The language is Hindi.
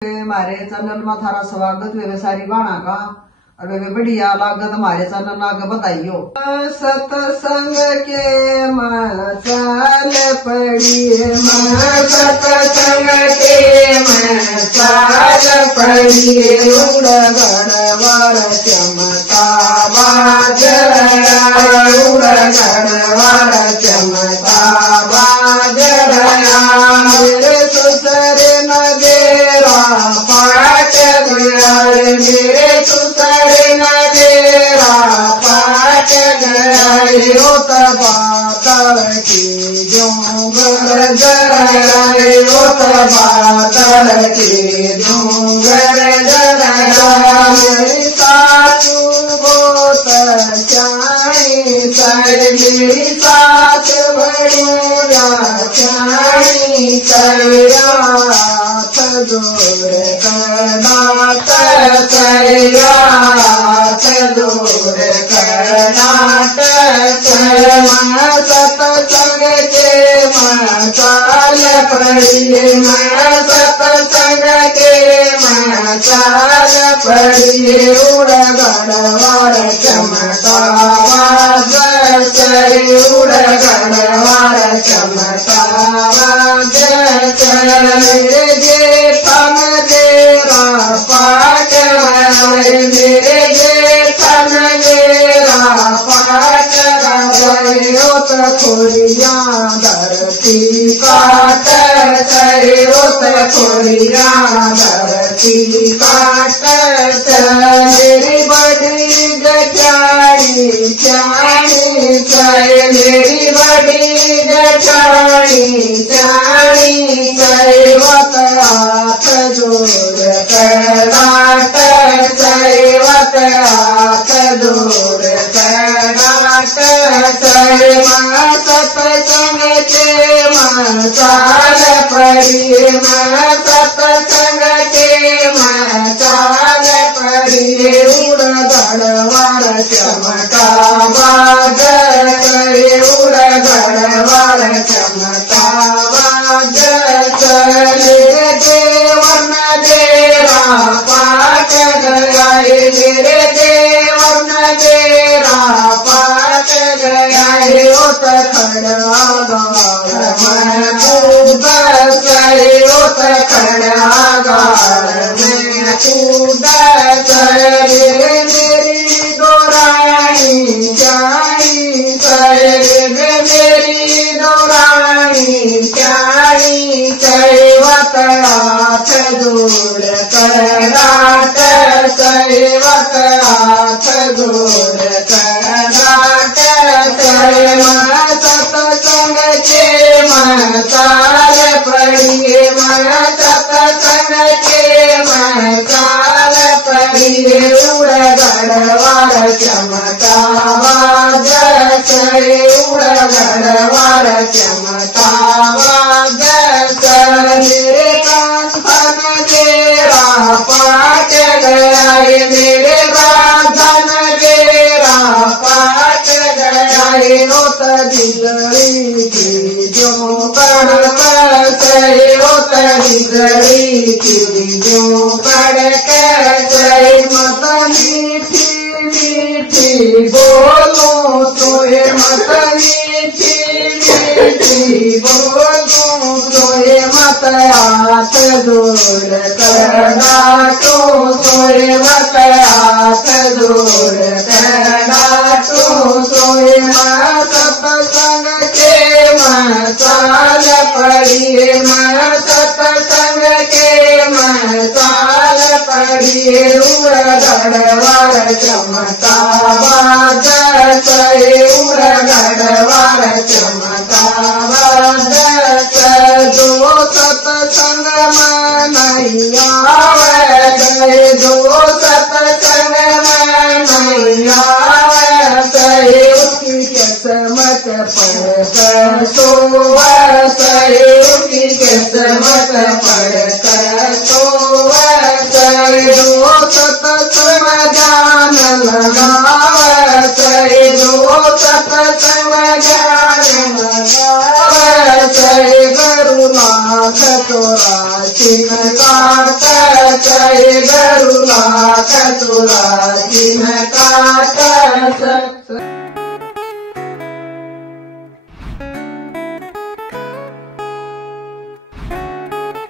हमारे चैनल में थारा स्वागत वे सारी बाणा का और वे बढ़िया लागत हमारे चैनल में आगे बताइयो। सत्संग के मचाल पड़ी सत्संग के मचाल पड़ी उड़ गढ़वार चमता बाजरा उड़ गढ़वार चमता बाजरा मेरे सुसर नगेरा पाट गया मेरे सुसर नगेरा पाट गया बादल की डूंगर जराए बादल की डूंगर जराया मेरी सासू बहुत चाई मेरी सास बढ़िया चाई सरियात दूर कर्नाटक सरियात दूर कर्नाटक सत्संग के मचाल पड़ी सत्संग के मचाल पड़ी उड़ गढ़वार चमता उड़ गढ़वार चमता मेरे जेठन तेरा पाट मेरे जेठन तेरा पाट खोरिया धरती काट खोरिया धरती काट मेरी बड़ी जठानी चाणी मेरी बड़ी जठानी चाणी वत हाथ जोड़ कराट वत हाथ जोड़ कराट सत्संग के मचाल पड़ी सत्संग के मचाल पड़ी उड़ गढ़वार चमता बाज उड़ गढ़वार चमता बाज मेरे देवन देरा पाट गया मेरे देवन देरा पाट गया खड़ा गार मैं कूद खड़ा गार मैं कूद मेरी दोरानी चाई मेरी दोरानी चाई वत हाथ जोड़ कराट वत हाथ जोड़ कराट सत्संग के मचाल पड़ी सत्संग के मचाल पड़ी उड़ गढ़वार चमता बाज उड़ गढ़वार चमता बाज मेरे कांधन तेरा पाट गया मेरे कांधन तेरा पाट गया बिगड़ी की जो कड़क बिगड़ी की जो कड़क मत मीठी मीठी बोलो सोए मत मीठी मीठी बोलो सोए मत हाथ जोड़ कराटो सोए मत हाथ जोड़ कराटो सोए सत्संग के मचाल पड़ी सत्संग के मचाल पड़ी उड़ गढ़वार चमता बाज उड़ गढ़वार चमता बाज दो सत्संग में नहीं आवे दो सत्संग में नहीं आवे उसकी किस्मत पढ़कर उसकी किस्मत पढ़कर दो सत्संग जान लगावे दो सत्संग जान लगावे करुणा तोरा चिन काट गरुला कचुरा चिन काट